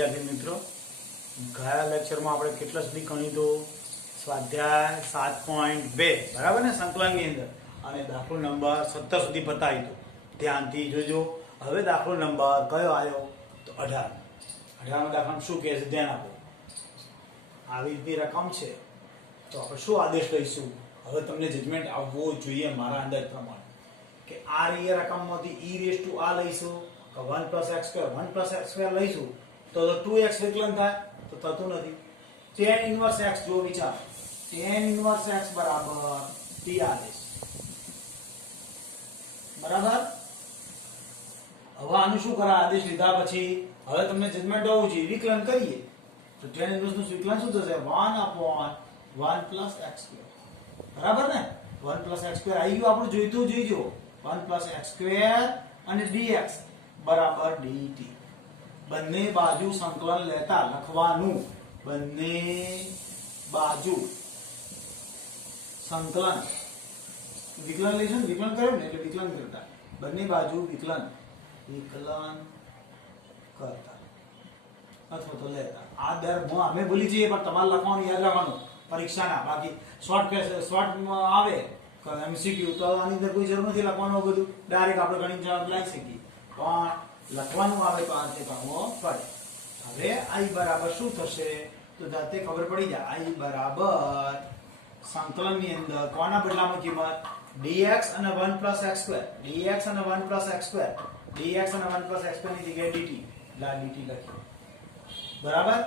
વિદ્યાર્થી મિત્રો, ગયા લેક્ચરમાં આપણે કેટલા સુધી ગણ્યું તો સ્વાધ્યાય 7.2 બરાબર ને, સંકલનની અંદર, અને દાખલો નંબર 17 સુધી પતાવી દો. ધ્યાનથી જોજો. હવે દાખલો નંબર કયો આવ્યો તો 18. દાખલામાં શું કહે છે ધ્યાન આપો. આવી રીતની રકમ છે તો આપણે શું આદેશ લઈશું. હવે તમને જજમેન્ટ આવવો જોઈએ મારા અંદાજ પ્રમાણે કે આ રહી રકમમાંથી e⁻ લઈશું કે 1 + x², 1 + x² લઈશું તો 2x વિકલન થાય તો થતું નથી. tan ઇન્વર્સ x જો વિચાર, tan ઇન્વર્સ x બરાબર t આદેશ બરાબર. હવે આનું શું કરા, આદેશ લીધા પછી હવે તમને જજમેન્ટ આવવું જોઈએ, વિકલન કરીએ તો tan ઇન્વર્સ નું વિકલન શું થશે 1/1 + x² બરાબર ને. 1 + x² આવી ગયું આપણું, જોઈતું જોઈજો. 1 + x² અને dx બરાબર dt. બંને બાજુ સંકલન લેતા લખવાનું, બંને બાજુ સંકલન વિકલન લઈશું, વિકલન કર્યું ને એટલે વિકલન કરતા, બંને બાજુ વિકલન કરતા અથવા તો લેતા. આ દર અમે ભૂલી જઈએ પણ તમારે લખવાનું યાદ રાખવાનું પરીક્ષાના. બાકી શોર્ટ આવે MCQ તો આની અંદર કોઈ જરૂર નથી લખવાનું, બધું ડાયરેક્ટ આપણે ગણિત જવાબ લઈ શકીએ, પણ લખવાનું આવે તો આ રીતે કરવો પડે. હવે i બરાબર શું થશે તો જાતે ખબર પડી જાય. i બરાબર સંકલનની અંદર કોના બદલામાં કિંમત dx અને 1 + x², dx અને 1 + x², dx અને 1 + x² ની જગ્યાએ dt, લા dt લખ્યું બરાબર.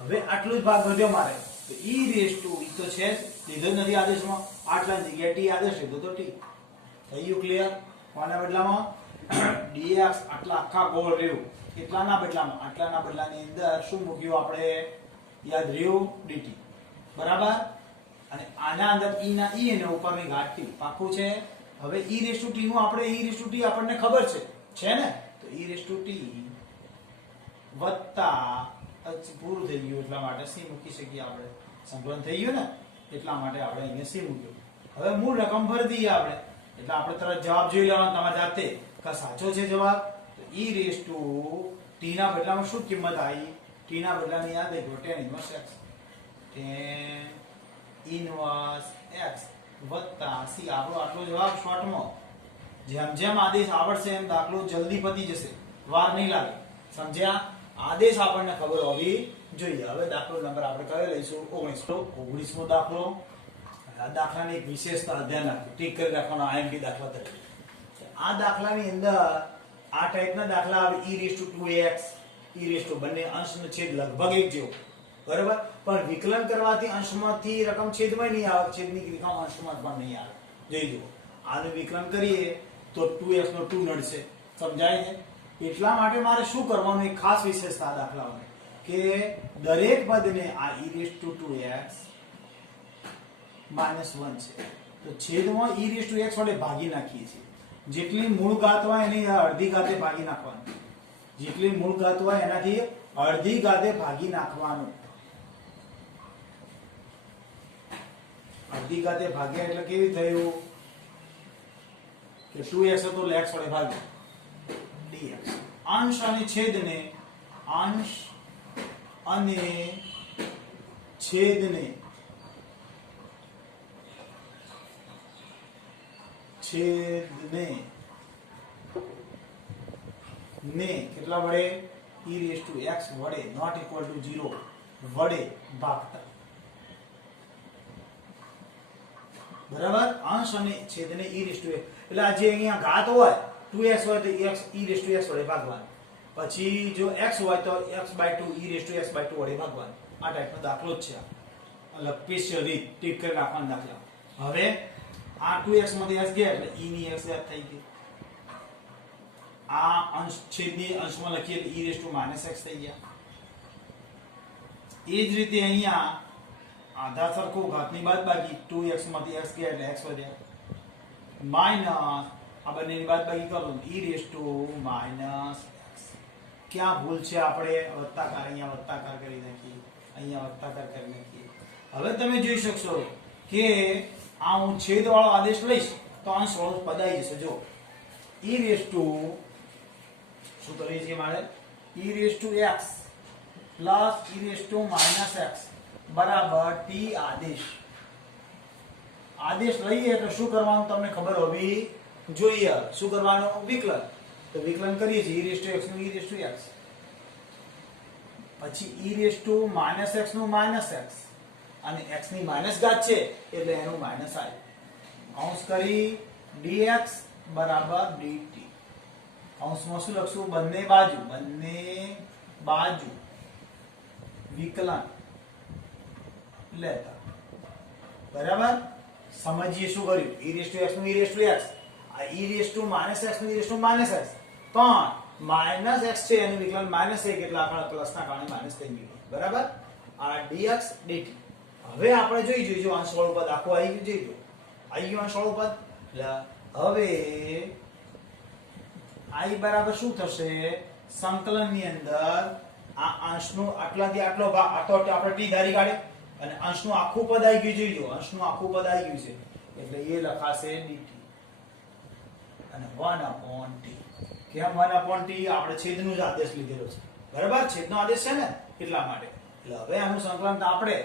હવે આટલું જ ભાગ વધ્યો મારે તો e⁻ તો છે જ, લીધો જ નથી આદેશમાં, આટલાની જગ્યાએ t આદેશ લીધો તો t. થઈ ગયું ક્લિયર. કોના બદલામાં dx આટલા આખા ગોળ રહ્યું, કેટલાના બદલામાં, આટલાના બદલાની અંદર શું મૂક્યું આપણે, યાદ રહ્યું dt બરાબર. અને આના અંદર e ના e અને ઉપરની ઘાત t પાકું છે. હવે e⁻t નું આપણે e⁻t આપણને ખબર છે ને, તો e⁻t વત્તા પૂરું થઈ ગયું એટલા માટે c મૂકી શકીએ આપણે, સંકલન થઈ ગયું ને એટલા માટે આપણે અહીંયા c મૂક્યું. હવે મૂળ રકમ ભરી દઈએ આપણે, એટલે આપણે તરત જવાબ જોઈ લેવાનો તમારી જાતે કે સાચો છે જવાબ. તો e⁻t ના બદલામાં શું કિંમત આવી, t ના બદલાની યાદ આવી tan inverse x, tan inverse x વત્તા c. આપણો આટલો જવાબ શોર્ટમાં. જેમ જેમ આદેશ આવડશે એમ દાખલો જલ્દી પતી જશે, વાર નહીં લાગે. સમજ્યા? આદેશ આપણને ખબર હોવી જોઈએ. હવે દાખલો નંબર આપણે કયો લઈશું 19મો દાખલો. આ દાખલાની એક વિશેષતા ધ્યાન રાખજો, ટીક કરી રાખવાનો IMP દાખલા તરીકે. આ દાખલાની અંદર આ ટાઈપના દાખલા આવે e⁻2x, e⁻, બંને અંશનો છેદ લગભગ એક જેવો બરાબર, પણ વિકલન કરવાથી અંશમાંથી રકમ છેદમાં નહીં આવે, છેદની રકમ અંશમાં પણ નહીં આવે. જોઈ જુઓ, આનું વિકલન કરીએ તો 2x નો 2 નડશે. સમજાય છે? એટલા માટે મારે શું કરવાનું, એક ખાસ વિશેષતા દાખલાઓને કે દરેક પદને આ e⁻2x -1 છે તો છેદમાં e⁻x વડે ભાગી નાખીએ છીએ. જેટલી મૂળ ઘાત હોય એની અડધી ઘાતે ભાગી નાખવાનું, જેટલી મૂળ ઘાત હોય એનાથી અડધી ઘાતે ભાગી નાખવાનું. અડધી ઘાતે ભાગ્યા એટલે કેવી થયું કે 2x હતો એટલે x વડે ભાગ્યો dx. અંશ અને છેદને, અંશ અને છેદને કેટલા વડે e⁻x વડે નોટ ઇક્વલ ટુ 0 વડે ભાગતા બરાબર. અંશ અને છેદને e⁻x એટલે આ જે અહીંયા ઘાત હોય 2x હોય તો x e⁻x વડે ભાગવાનું, પછી જો x હોય તો x/2 e⁻x/2 વડે ભાગવાનું. આ ટાઈપનો દાખલો જ છે. સ્પેશિયલ રીત ટીક કરી રાખવાનો દાખલા. હવે આ 2x માંથી x ગયા એટલે e ની x યાદ થઈ ગઈ. આ અંશ છેદની અંશમાં લખીએ એટલે e⁻x થઈ ગયા. એ જ રીતે અહીંયા આધા સરખો ઘાતની બાદબાકી 2x માંથી x ગયા એટલે x વધ્યા, માઈનસ આ બંનેની બાદબાકી કરો e⁻x. ક્યાં ભૂલ છે, આપણે વત્તાકાર અહીંયા વત્તાકાર કરી નાખીએ, અહીંયા વત્તાકાર કરી નાખીએ. હવે તમે જોઈ શકશો કે આ હું છેદ વાળો આદેશ લઈશ તો અંશ વાળો પદ આવી જશે. જો e⁻, શું કરીએ છીએ મારે e⁻x plus e raise to minus x બરાબર t આદેશ. આદેશ લઈએ એટલે શું કરવાનું તમને ખબર હોવી જોઈએ. શું કરવાનું? વિકલન. તો વિકલન કરીએ છીએ e રેઝ ટુ x નું e રેઝ ટુ x, પછી e raise to minus x નું માઇનસ x, અને x ની માઇનસ ઘાત છે એટલે એનું માઇનસ i. કૌંસ કરી dx બરાબર dt. કૌંસમાં શું લખશું? બંને બાજુ વિકલન લેતા. બરાબર? સમજીએ શું કર્યું? e રેઝ ટુ x નું e રેઝ ટુ x, આ e raise to minus x નું e raise to minus x, પણ માઇનસ x છે એનું વિકલન માઇનસ 1 એટલે આપણા પ્લસ ના કારણે માઇનસ થઈ ગયું. બરાબર? આ dx dt. હવે આપણે જોઈજો અંશવાળું પદ આખું આવી ગયું. જોઈજો આવી ગયું અંશવાળું પદ. હવે i બરાબર શું થશે? સંકલન ની અંદર આ અંશનું આટલાથી આટલો ભાગ આટલો આપણે t ધારી કાઢે અને અંશનું આખું પદ આવી ગયું. જોઈજો અંશનું આખું પદ આવી ગયું છે એટલે એ લખાશે dt અને 1/t. કેમ 1/t? આપણે છેદનું જ આદેશ લીધેલો છે. બરાબર? છેદનો આદેશ છે ને એટલા માટે. એટલે હવે આનું સંકલન તો આપણને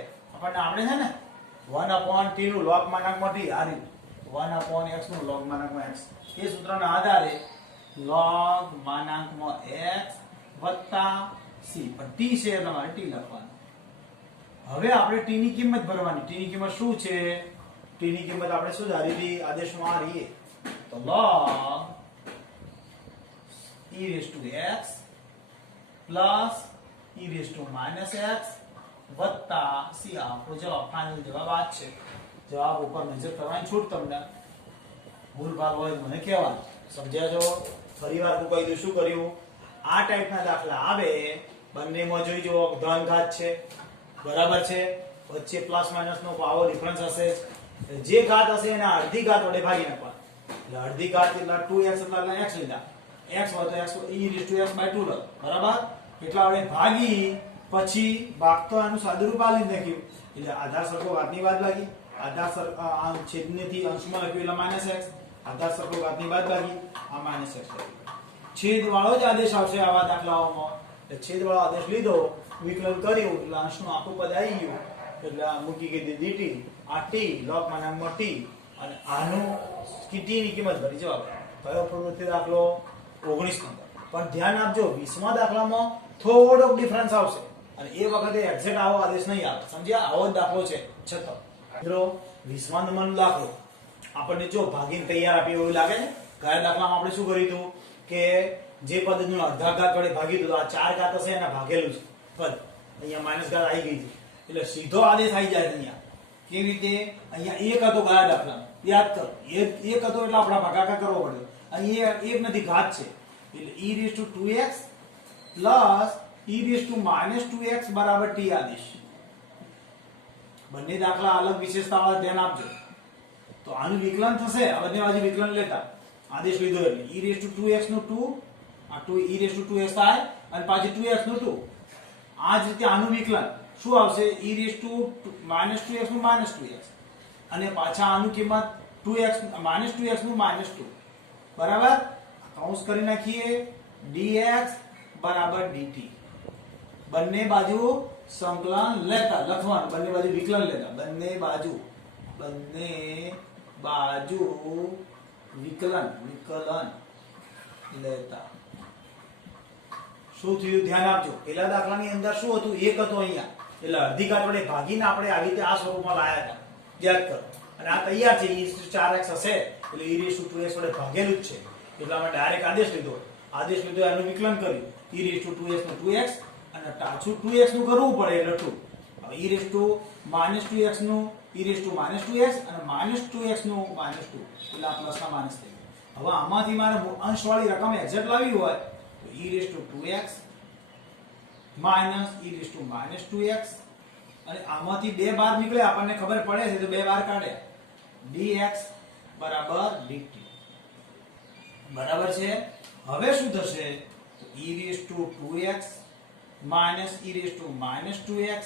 છે ને 1/t નું log માનાંકમાં t આ રીતે 1/x નું log માનાંકમાં x. એ સૂત્રના આધારે log માનાંકમાં x વત્તા c, પણ t છે એટલે મારે t લખવાનું. હવે આપણે t ની કિંમત ભરવાની. t ની કિંમત શું છે? t ની કિંમત આપણે શું ધારી હતી આદેશમાં? આ રહીએ તો log e raised to x plus e raised to minus x વત્તા c. આપણો જવાબ ફાઇનલ જવાબ આ છે. જવાબ ઉપર નજર કરવાની છૂટ તમને. ભૂલભાલ હોય મને કહેવાનું. સમજ્યા છો? ફરીવાર હું કહી દઉં શું કર્યું. આ ટાઈપના દાખલા આવે બંનેમાં જોઈજો ધન ઘાત છે. બરાબર છે? વચ્ચે પ્લસ માઇનસ નો પાવર ડિફરન્સ હશે. જે ઘાત હશે એના અડધી ઘાત વડે ભાગી નાખવાનું. એટલે અડધી ઘાત એટલે 2x એટલે x લીધા. x હોય તો x e raised to x by 2 લો. બરાબર? એટલા વડે ભાગી પછી ભાગતો આનું સાદુરૂપ આલી નાખ્યું એટલે આધાર સરખો ઘાતની બાદબાકી, આધાર છેદનેથી અંશમાં લખ્યું એટલે માઇનસ x, આધાર સરખો ઘાતની બાદબાકી, આ માઇનસ x લખ્યું. છેદ વાળો જ આદેશ આવશે આવા દાખલાઓમાં. એટલે છેદ વાળો આદેશ લીધો, વિકલન કર્યું એટલે અંશનું આખું પદ આવી ગયું એટલે આ મૂકી દીધી dt. આ t log માનાંકમાં t અને આનું t ની કિંમત ભરી જવાબ. કયો પ્રવૃત્તિ દાખલો? 19 નંબર. પણ ધ્યાન આપજો 20મા દાખલામાં થોડોક ડિફરન્સ આવશે અને એ વખતે એક્ઝેક્ટ આવો આદેશ નહીં આવે. સમજ્યા? આવો જ દાખલો છે છતાં. મિત્રો 20મા નંબરનો દાખલો આપણને જો ભાગીને તૈયાર આપ્યો એવું લાગે ને. ગયા દાખલામાં આપણે શું કર્યું હતું કે જે પદનું અડધા ઘાત વડે ભાગી દીધું. આ 4 ઘાત હશે એના ભાગેલું છે પદ. અહીંયા માઇનસ ઘાત આવી ગઈ છે એટલે સીધો આદેશ આવી જાય અહીંયા. કેવી રીતે? અહીંયા 1 હતો ગયા દાખલામાં. યાદ કરો 1 હતો એટલે આપણે ભાગાકાર કરવો પડે. અહીંયા 1 નથી ઘાત છે એટલે e raised to 2x plus e raised to minus 2x બરાબર t આદેશ. બંને દાખલા અલગ વિશેષતાવાળા ધ્યાન આપજો. તો આનું વિકલન થશે. આ બંને બાજુ વિકલન લેતા આદેશ લીધો એટલે e raised to 2x નું 2, આ 2 e raised to 2x થાય અને પાછી 2x નું 2. આ જ રીતે આનું વિકલન શું આવશે? e raised to minus 2x નું minus 2x અને પાછા આનું કિંમત 2x minus 2x નું minus 2. બરાબર? કૌંસ કરી નાખીએ dx બરાબર dt. બંને બાજુ સંકલન લેતા લખવાનું. બંને બાજુ વિકલન લેતા. બંને બાજુ વિકલન લેતા. શું થયું ધ્યાન આપજો. પેલા દાખલાની અંદર શું હતું? 1 હતો અહીંયા એટલે અડધી ઘાત વડે ભાગીને આપણે આવી રીતે આ સ્વરૂપમાં લાયા હતા. યાદ કરો. અને આ તૈયાર છે. e 4x હશે એટલે e raised to 2x વડે ભાગેલું જ છે એટલે આપણે ડાયરેક્ટ આદેશ લીધો એનું વિકલન કર્યું. e raised to 2x નું 2x અને પાછું 2x નું કરવું પડે એટલે 2. હવે e raised to minus 2x નું e raised to minus 2x અને minus 2x નું minus 2 એટલે આ પ્લસ ના માઇનસ થઈ ગયું. હવે આમાંથી મારે અંશવાળી રકમ એક્ઝેક્ટ લાવવી હોય તો e raised to 2x minus e raised to minus 2x અને આમાંથી 2 બાર નીકળે આપણને ખબર પડે છે તો 2 બાર કાઢ્યા. dx બરાબર dt. બરાબર છે? હવે શું થશે? તો e raised to 2x minus e raised to minus 2x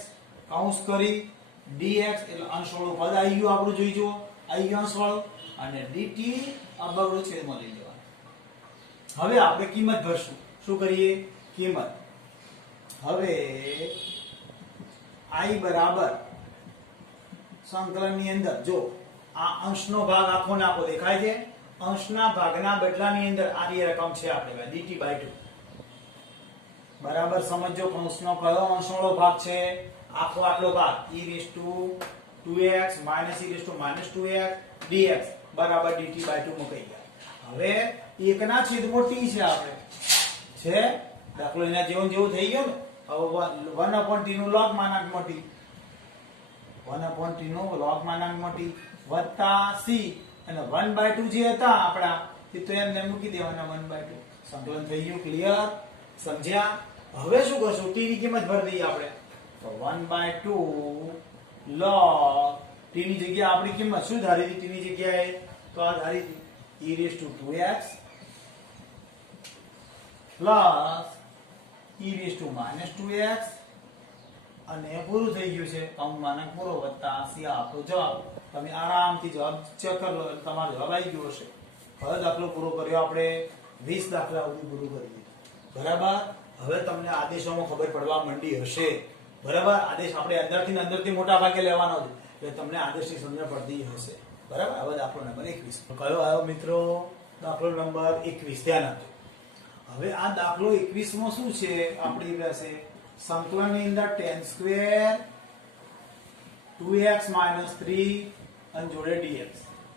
કૌંસ કરી dx એટલે અંશવાળું પદ આવી ગયું આપણું. જોઈજો આવી ગયું અંશવાળું અને dt આ બગડું છેદમાં લઈ લેવાનું. હવે આપણે કિંમત ભરશું. શું કરીએ? કિંમત હવે I બરાબર સંકલનની અંદર જો આ અંશનો ભાગ આખો ને આખો દેખાય છે, અંશના ભાગના બદલાની અંદર આ રકમ છે આપણે dt/2 બરાબર સમજો. કૌંસનો કયો અંશવાળો ભાગ છે? આખો આટલો ભાગ e2x - e2x dx બરાબર dt/2 મૂકી ગયા. હવે એકના છેદમાં t છે આપણે છે દાખલો એના જેવું જેવું થઈ ગયો ને. હવે 1/t નું log માનાંકમાં t 1/t નું log માનાંકમાં t વત્તા c અને 1/2 જે હતા આપડા એ તો એમને મૂકી દેવાના 1/2. સંકલન થઈ ગયું. ક્લિયર? સમજ્યા? હવે શું કરશું? t ની કિંમત ભરી દઈએ આપણે. તો 1/2 log t ની જગ્યાએ આપણી કિંમત શું ધારી હતી? t ની જગ્યાએ તો આ ધારી હતી e2x પ્લસ e-2x અને પૂરું થઈ ગયું છે. કૌંસ માનાંક પૂરો વત્તા c આપણો જવાબ. તમે આરામથી જવાબ ચેક કરી લો એટલે તમારો જવાબ આવી ગયો હશે. હવે દાખલો પૂરો કર્યો આપણે 20 દાખલા સુધી પૂરું કરી બરાબર. હવે તમને આદેશોમાં ખબર પડવા માંડી હશે બરાબર. આદેશ આપણે અંદરથી મોટા ભાગે લેવાનો છે એટલે તમને આદેશની સમજણ પડતી હશે બરાબર. હવે દાખલો નંબર 21 કયો આવ્યો મિત્રો? દાખલો નંબર 21 ધ્યાન આપજો. હવે આ દાખલો 21 માં શું છે આપણી પાસે? સંકલનની અંદર tan² 2x - 3 અને જોડે dx.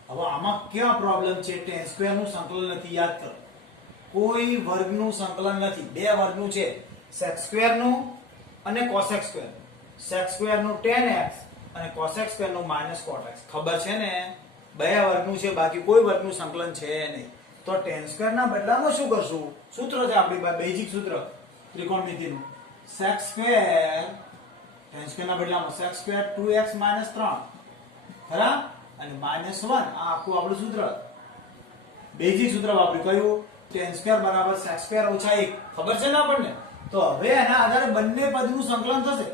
હવે આમાં કેવા પ્રોબ્લેમ છે? tan² નું સંકલન નથી. યાદ કરો, કોઈ વર્ગનું સંકલન નથી. બે વર્ગનું છે, sec² નું અને cosec². sec² નું tan x અને cosec² નું -cotx. ખબર છે ને? બે વર્ગનું છે, બાકી કોઈ વર્ગનું સંકલન છે નહીં. તો tan² ના બદલામાં શું કરશું? સૂત્ર છે આપણી પાસે બેઝિક સૂત્ર ત્રિકોણમિતિનું. sec² tan² ના બદલામાં sec² 2x - 3 ખરા અને -1 આ આખું આપણું સૂત્ર બેઝિક સૂત્ર વાપર્યું. કયું? tan² બરાબર sec² - 1. ખબર છે ને આપણને? તો હવે એના આધારે બંને પદનું સંકલન થશે.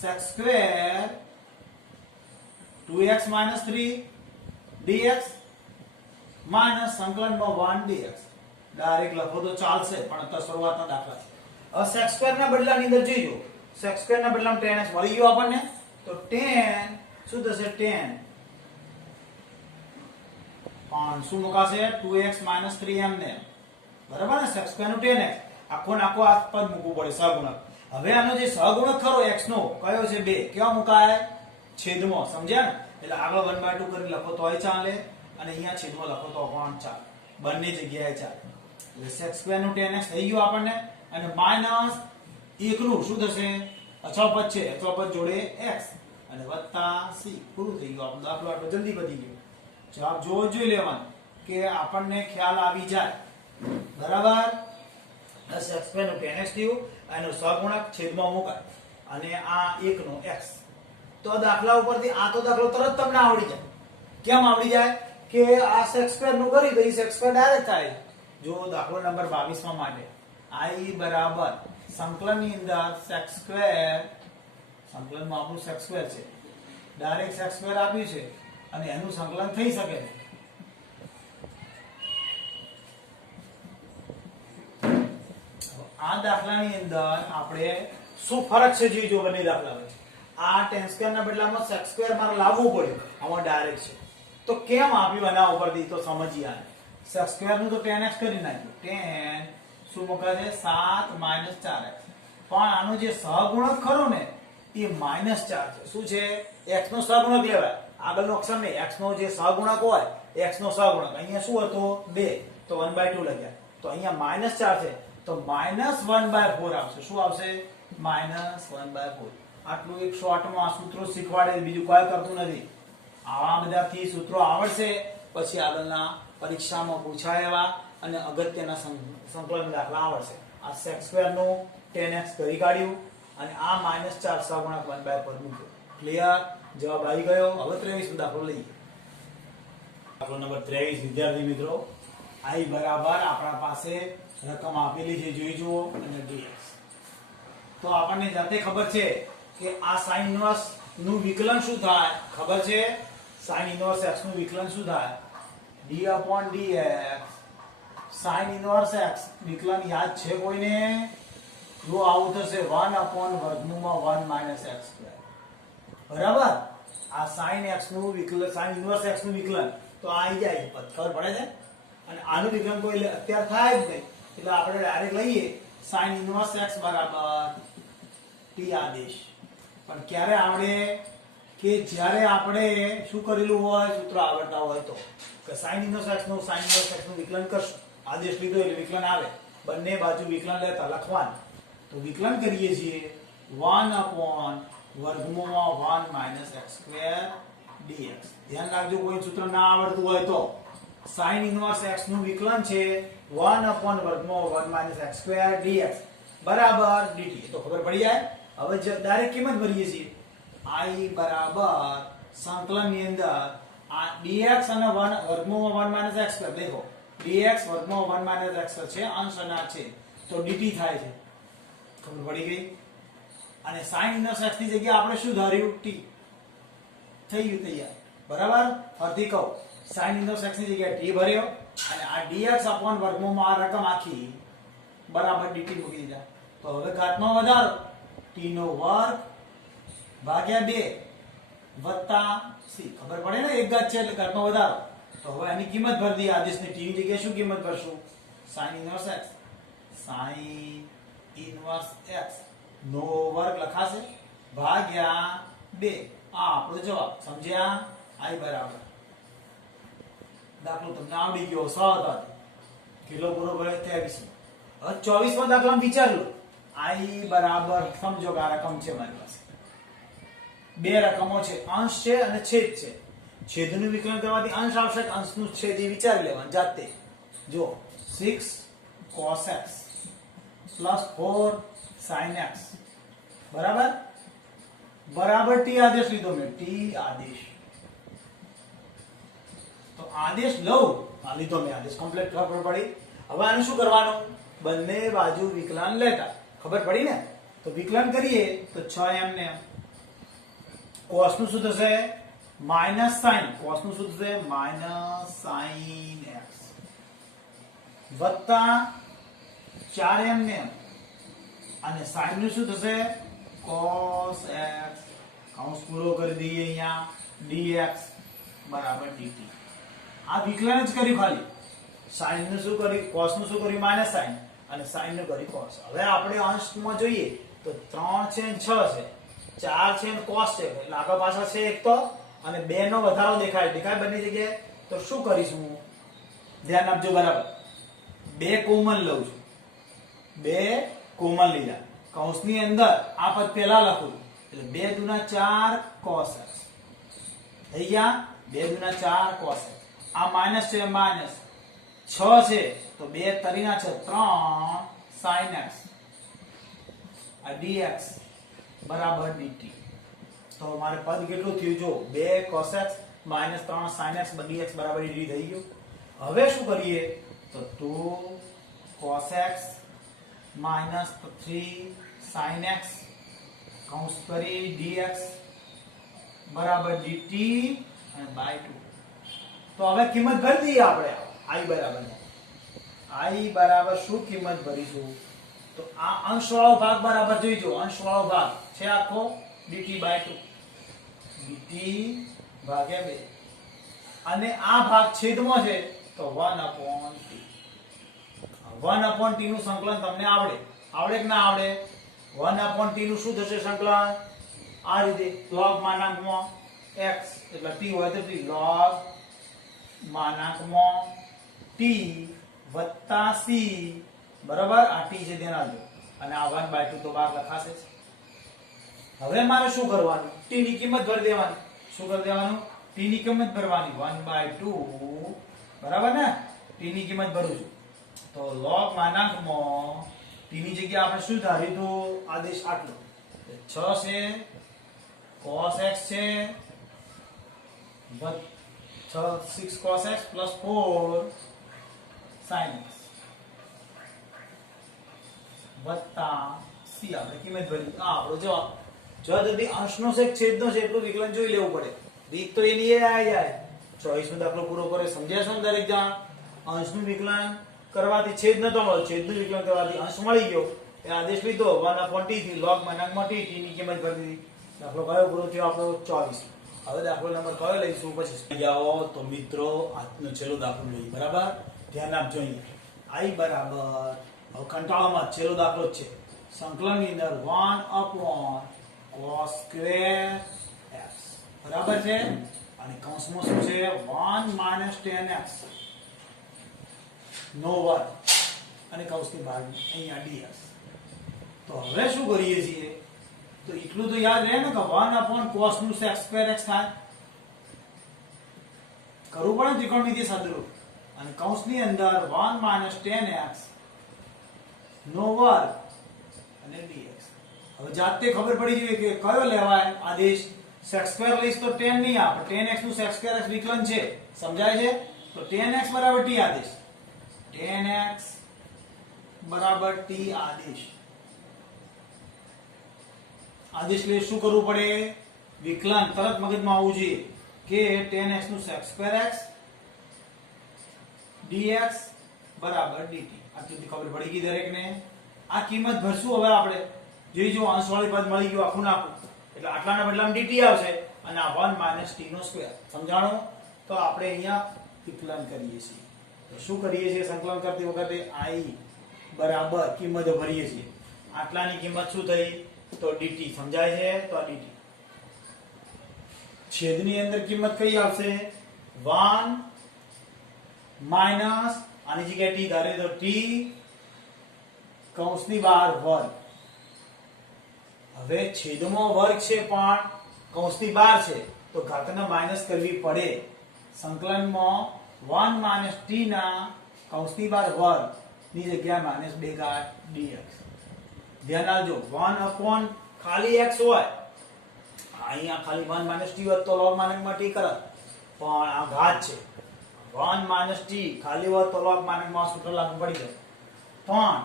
sec² 2x - 3 dx માઈનસ સંકલનમાં 1 dx. ડાયરેક્ટ લખો તો ચાલશે પણ અત્યારે શરૂઆતના દાખલા છે. હવે sec² ના બદલાની અંદર જોઈજો. sec² ના બદલામાં tan x મળી ગયો આપણને. તો tan શું થશે? tan પણ શું મુકાશે? 2x - 3m ને બરાબર ને. sec² નું tan x આખો નાખો આ પદ મૂકવું પડે સહગુણક. હવે આનો જે સહગુણક ખરો x નો કયો છે? 2. કેવા મુકાય? છેદમાં. સમજ્યા ને? એટલે આગળ 1/2 કરી લખો તોય ચાલે અને અહીંયા છેદમાં લખો તો પણ ચાલે. બંને જગ્યાએ ચાલે. એટલે sec² નું tan x થઈ ગયું આપણને અને માઈનસ 1 નું શું થશે? અચળ પદ છે, અચળ પદ જોડે x અને વત્તા c. પૂરું થઈ ગયું આપણો દાખલો. આટલો જલ્દી પતી ગયો. જવાબ જોઈ લેવાનો કે આપણને ખ્યાલ આવી જાય બરાબર. sec² નું tan x થયું એનો સહગુણક છેદમાં મુકાય અને આ 1 નો x. તો દાખલા ઉપરથી આ તો દાખલો તરત તમને આવડી જાય. કેમ આવડી જાય? કે આ sec² નું કરી તો sec² ડાયરેક્ટ થાય. જો દાખલો નંબર 22 માં માટે I બરાબર સંકલનની અંદર sec² સંકલનમાં આપણું sec² છે, ડાયરેક્ટ sec² આપ્યું છે અને એનું સંકલન થઈ શકે છે. આ દાખલાની અંદર આપણે શું ફરક છે જોઈજો બંને દાખલા વચ્ચે. આ tan² ના બદલામાં sec² મારે લાવવું પડ્યું. આમાં ડાયરેક્ટ છે તો કેમ આપ્યું એના ઉપરથી તો સમજીએ. આને sec² નું તો tan x કરી નાખ્યું. tan શું મુકાય છે? 7 - 4x. પણ આનો જે સહગુણક ખરો ને એ -4 છે. શું છે? x નો સહગુણક લેવાય. આગળનો અક્ષર ને x નો જે સહગુણક હોય x નો સહગુણક અહીંયા શું હતો? 2 તો 1/2 લખ્યા. તો અહીંયા -4 છે તો -1/4 આવશે. શું આવશે? -1/4. આટલું એક શોર્ટમાં સૂત્રો શીખવાડે, બીજું કોઈ કરતું નથી. આવા બધાથી સૂત્રો આવડશે પછી આગળના પરીક્ષામાં પૂછાય એવા અને અગત્યના સંકલન દાખલા આવડશે. આ sec² નું tan x કરી કાઢ્યું અને આ -4 સહગુણક 1/4 મૂક્યો. ક્લિયર? જવાબ આવી ગયો. હવે 23 દાખલો લઈએ. દાખલો નંબર 23 વિદ્યાર્થી મિત્રો. I બરાબર આપણા પાસે રકમ આપેલી છે જોઈ જુઓ અને dx. તો આપણને જાતે ખબર છે કે આ sin ઇન્વર્સ નું વિકલન શું થાય? ખબર છે? sin ઇન્વર્સ x નું વિકલન શું થાય? d/dx sin inverse x. વિકલન યાદ છે કોઈને? જો આવું થશે 1/√1 - x², બરાબર. આ sin x નું વિકલન, sin ઇન્વર્સ x નું વિકલન તો આ આવી જાય પદ, ખબર પડે છે. અને આનું વિકલન કોઈ અત્યારે થાય જ નહીં, એટલે આપણે ડાયરેક્ટ લઈએ sin ઇન્વર્સ x બરાબર t આદેશ. પણ ક્યારે આવડે કે જ્યારે આપણે શું કરેલું હોય, સૂત્ર આવડતા હોય તો, કે sin ઇન્વર્સ x નું વિકલન કરશું. આદેશ લીધો એટલે વિકલન આવે, બંને બાજુ વિકલન લેતા લખવાનું. તો વિકલન કરીએ છીએ 1/√1 - x² dx. ધ્યાન રાખજો, કોઈ સૂત્ર ના આવડતું હોય તો sin ઇન્વર્સ x નું વિકલન છે 1/√1 - x² dx બરાબર dt. તો ખબર પડી જાય. હવે ડાયરેક્ટ કિંમત ભરીએ છીએ. I બરાબર સંકલન ની અંદર આ dx અને 1/√1 - x² દેખો, dx √1 - x² છે, અંશ અને આ છે, તો dt થાય છે. ખબર પડી ગઈ. અને sin ઇન્વર્સ x ની જગ્યાએ આપણે શું ધાર્યું, t. થઈ ગયું તૈયાર, બરાબર. ફરીથી કહું, sin ઇન્વર્સ x ની જગ્યાએ t ભર્યો અને આ dx √1 આ રકમ આખી બરાબર dt મૂકી દીધા. તો હવે ઘાતમાં વધારો, t નો વર્ગ ભાગ્યા 2 વત્તા c. ખબર પડે ને, એક ઘાત છે એટલે ઘાતમાં વધારો. તો હવે આની કિંમત ભરી દઈએ. આદેશની t ની જગ્યાએ શું કિંમત ભરશું, sin inverse x. sin inverse x નો વર્ગ લખાશે ભાગ્યા 2. આ આપણો જવાબ. સમજ્યા? I બરાબર, દાખલો તમને આવડી ગયો સહજતાથી. કેટલો પૂરો ભર્યો 23. હવે 24મા દાખલામાં વિચાર લો. I બરાબર, સમજો કે આ રકમ છે મારી પાસે, બે રકમો છે, અંશ છે અને છેદ છે. છેદનું વિકલન કરવાથી અંશ આવશે, અંશનું છેદ એ વિચારી લેવાનું જાતે. જો 6 cos x plus 4 sin x બરાબર બરાબર t આદેશ લીધો મેં, t આદેશ. તો આદેશ લઉં, આ લીધો મેં આદેશ, કમ્પ્લીટ ખબર પડી. હવે આનું શું કરવાનું, બંને બાજુ વિકલન લેતા. ખબર પડી ને. તો વિકલન કરીએ તો 6m ને cos નું શું થશે, માઈનસ sin. cos નું શું થશે, માઈનસ sin x વત્તા 4m ને અને sin નું શું થશે, cos x કૌંસ પૂરો કરી દઈએ અહીંયા dx બરાબર dt. આ વિકલન જ કર્યું ખાલી. sin નું શું કર્યું, cos નું શું કર્યું, માઈનસ sin, અને sin નું કર્યું cos. હવે આપણે અંશમાં જોઈએ તો 3 છે અને 6 છે, 4 છે અને cos છે, એટલે આગળ પાછળ છે એક તો, અને 2 નો વધારો દેખાય બંને જગ્યાએ. તો શું કરીશું, ધ્યાન આપજો બરાબર. 2 કોમન લઉં છું, 2 કોમન લીધા, કૌંસની અંદર આ પદ પહેલા લખું એટલે 2 દુના 4 cos x થઈ ગયા, 2 દુના 4 cos x. આ માઈનસ છે, માઈનસ 6 છે તો 2 તરીના છે 3 sin x. આ dx બરાબર dt. તો મારે પદ કેટલું થયું, જો 2 cos x minus 3 sin x dx બરાબર dt થઈ ગયું. હવે શું કરીએ તો 2 cos x minus 3 sin x કૌંસ કરી dx બરાબર dt અને બાય 2. તો હવે કિંમત ભરી દઈએ આપણે I બરાબર. I બરાબર શું કિંમત ભરીશું, તો આ અંશવાળો ભાગ બરાબર જોઈજો, અંશવાળો ભાગ છે આખો dt બાય 2, dt ભાગ્યા 2, અને આ ભાગ છેદમાં છે તો 1/t. 1/t નું સંકલન તમને આવડે કે ના આવડે? 1/t નું શું થશે સંકલન, આ રીતે log માનાંકમાં x એટલે t હોય તો t, log માનાંકમાં t વત્તા c બરાબર. આ t છે ધ્યાન આપજો, અને આ 1/2 તો બહાર લખાશે જ. હવે મારે શું કરવાનું, t ની કિંમત ભરી દેવાની. શું કરી દેવાનું, t ની કિંમત ભરવાની 1/2 બરાબર ને. t ની કિંમત ભરું છું તો log માનાંકમાં t ની જગ્યાએ આપણે શું ધાર્યું તો આદેશ આટલો 6 છે, cos x છે 6 cos x plus 4 sin x વત્તા c. આપણે કિંમત ભરી, આ આપણો જવાબ. જો જલ્દી અંશનો છે છેદનો છે એટલું વિકલન જોઈ લેવું પડે. રીત તો એની એ આવી જાય. 24મો દાખલો પૂરો કરે, સમજ્યા છો ને દરેક જણ? અંશનું વિકલન કરવાથી છેદ નતો મળ્યો, છેદનું વિકલન કરવાથી અંશ મળી ગયો, એ આદેશ લીધો 1/t થી log t ની કિંમત ભરી દીધી. દાખલો કયો પૂરો થયો આપણો 24. હવે દાખલો નંબર કયો લઈશું પછી જાઓ તો મિત્રો આજનો છેલ્લો દાખલો લઈએ. બરાબર, ધ્યાન આપજો. અહીંયા i બરાબર, હવે કંટાળામાં છેલ્લો દાખલો જ છે. સંકલનની અંદર 1/cos square x બરાબર છે, અને કૌંસમાં શું છે 1 - tan x નો વર્ગ, અને કૌંસની બહાર અહીંયા dx. તો હવે શું કરીએ છીએ, તો એટલું તો યાદ રહે ને કે 1/cos નું sec square x થાય. કરવું પડે ત્રિકોણમિતિય સાદુરૂપ. અને કૌંસની અંદર 1 - tan x નો વર્ગ અને dx. હવે જાતે ખબર પડી જોઈએ કે કયો લેવાય આદેશ. sec square લઈશ તો tan નહીં આવે, tan x નું sec square x વિકલન છે, સમજાય છે. તો tan x બરાબર t આદેશ, tan x બરાબર t આદેશ. આદેશ લે શું કરવું પડે, વિકલન તરત મગજમાં આવવું જોઈએ કે tan x નું sec square x dx બરાબર dt. આટલી ખબર પડી ગઈ દરેકને. આ કિંમત ભરશું હવે આપણે. જોઈજો અંશવાળી પદ મળી ગયું આખું નાખું એટલે આટલાના બદલામાં dt આવશે, અને આ 1 - t નો સ્ક્વેર. સમજાણું? તો આપણે અહીંયા વિકલન કરીએ છીએ. તો શું કરીએ છીએ સંકલન કરતી વખતે i બરાબર કિંમત ભરીએ છીએ. આટલાની કિંમત શું થઈ, તો dt. સમજાય છે? તો આ dt. છેદની અંદર કિંમત કઈ આવશે, 1 માઈનસ આની જગ્યાએ t ધારે તો t કૌંસની બહાર વર્ગ. હવે છેદમાં વર્ગ છે પણ કૌંસની બહાર છે, તો ઘાતને માઈનસ કરવી પડે. સંકલનમાં 1 - t ના કૌંસની બહાર વર્ગ ની જગ્યાએ -2 ઘાત dx. ધ્યાન આપજો, 1 ખાલી x હોય, અહીંયા ખાલી 1 - t હોત તો log t કરત, પણ આ ઘાત છે 1 - t ખાલી હોત તો log સૂત્ર લાગુ પડી જાય, પણ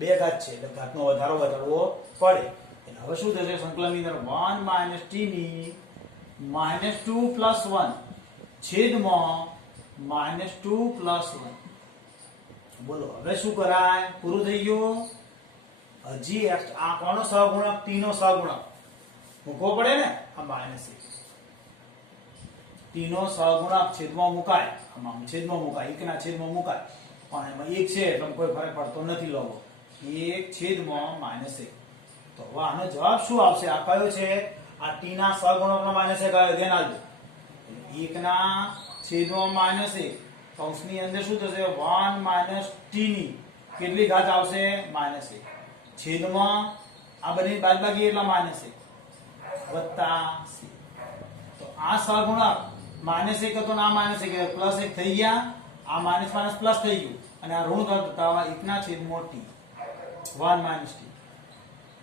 2 ઘાત છે એટલે ઘાતનો વધારો વધારવો પડે. એટલે હવે શું થશે, સંકલનની અંદર 1 - t ની -2 + 1 છેદમાં -2 + 1. બોલો હવે શું કરાય, પૂરું થઈ ગયું. હજી આ કોનો સહગુણક, t નો સહગુણક મૂકવો પડે ને, આ -1 t નો સહગુણક છેદમાં મુકાય, આમાં છેદમાં મુકાય, એકના છેદમાં મુકાય, પણ એમાં 1 છે એટલે કોઈ ફરક પડતો નથી. લો 1 છેદમાં -1. તો હવે આનો જવાબ શું આવશે, આ કયો છે, આ t ના સહગુણકનો -1 કયો, ધ્યાન આપજો. 1 ના છેદમાં -1 કૌંસની અંદર શું થશે, 1 - t ની કેટલી ઘાત આવશે, -1 છેદમાં આ બધી બાદબાકી એટલે -1 વત્તા c. તો આ સહગુણક -1 હતો ને આ -1 +1 થઈ ગયા, આ માઇનસ માઇનસ પ્લસ થઈ ગયું, અને આ ઋણ ઘાત હટાવવા 1 છેદમાં t 1 - t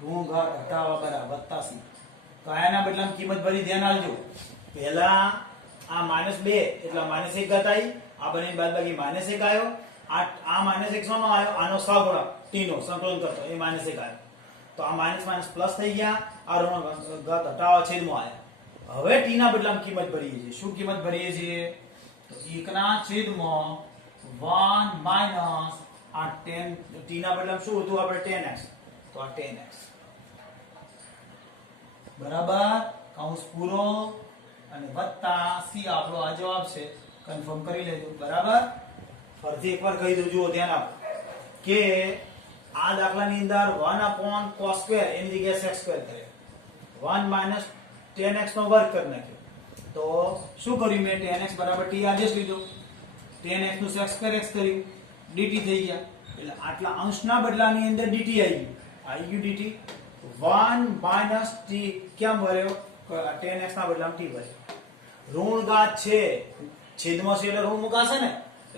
ઋણ ઘાત હટાવવા બરાબર વત્તા c. તો આના બદલામાં કિંમત ભરી ધ્યાન આપજો. પહેલા આ -2 એટલે -1 ઘાત આવી, આ બની બાદબાકી -1 આવ્યો, આ -1 શોનો આવ્યો, આનો સહગુણક t નો સંકલન કરતો એ -1 આવ્યો. તો આ માઇનસ માઇનસ પ્લસ થઈ ગયા, આ ઋણ ઘાત હટાવવા છેદમાં આવ્યા. હવે t ના બદલામાં કિંમત ભરીએ છીએ. શું કિંમત ભરીએ છીએ, તો 1 છેદમાં 1 માઈનસ આ 10 t ના બદલામાં શું હતું આપણે 10x, તો આ 10x બરાબર કૌંસ પૂરો અને વત્તા c. આપણો આ જવાબ છે, કન્ફર્મ કરી લેજો. બરાબર, ફરીથી એકવાર કહી દઉં, જુઓ ધ્યાન આપો કે આ દાખલાની અંદર 1/cos square એની જગ્યાએ sec square કરે, 1 - tan x નો વર્ગ કરી નાખ્યો. તો શું કર્યું મેં, tan x બરાબર t આદેશ લીધો, tan x નું sec square x કર્યું, dt થઈ ગયા. એટલે આટલા અંશના બદલાની અંદર dt આવી ગયું dt. 1 - t કેમ ભર્યો, tan x ના બદલામાં t ભર્યો. ઋણ ઘાત છે, છેદમાં છે એટલે ઋણ મુકાશે ને,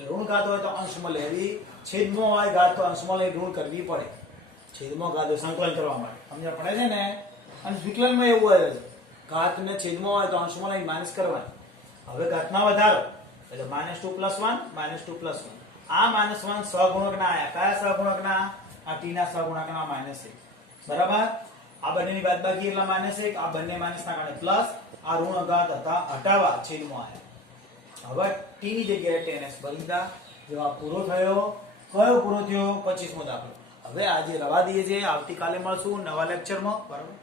ઋણ ઘાત હોય તો અંશમાં લેવી, છેદમાં હોય ઘાત તો અંશમાં લઈ ઋણ કરવી પડે. છેદમાં ઘાત સંકલન કરવા માટે સમજ પડે છે ને. અને વિકલનમાં એવું હોય છે, ઘાત ને છેદમાં હોય તો અંશમાં લઈ માઇનસ કરવાની. હવે ઘાતમાં વધારો એટલે -2 + 1 -2 + 1. આ -1 સહગુણકના આયા, કયા સહગુણકના, આ t ના સહગુણકના -1. બરાબર, આ બંનેની બાદબાકી એટલે -1, આ બંને માઇનસના કારણે પ્લસ, આ ઋણ ઘાત હટાવવા છેદમાં આયા. હવે t ની જગ્યાએ tan x ભરી દીધા. જવાબ પૂરો થયો. કયો પૂરો થયો, 25મો દાખલો. હવે આજે રવા દઈએ છીએ, આવતીકાલે મળશું નવા લેક્ચરમાં, બરાબર.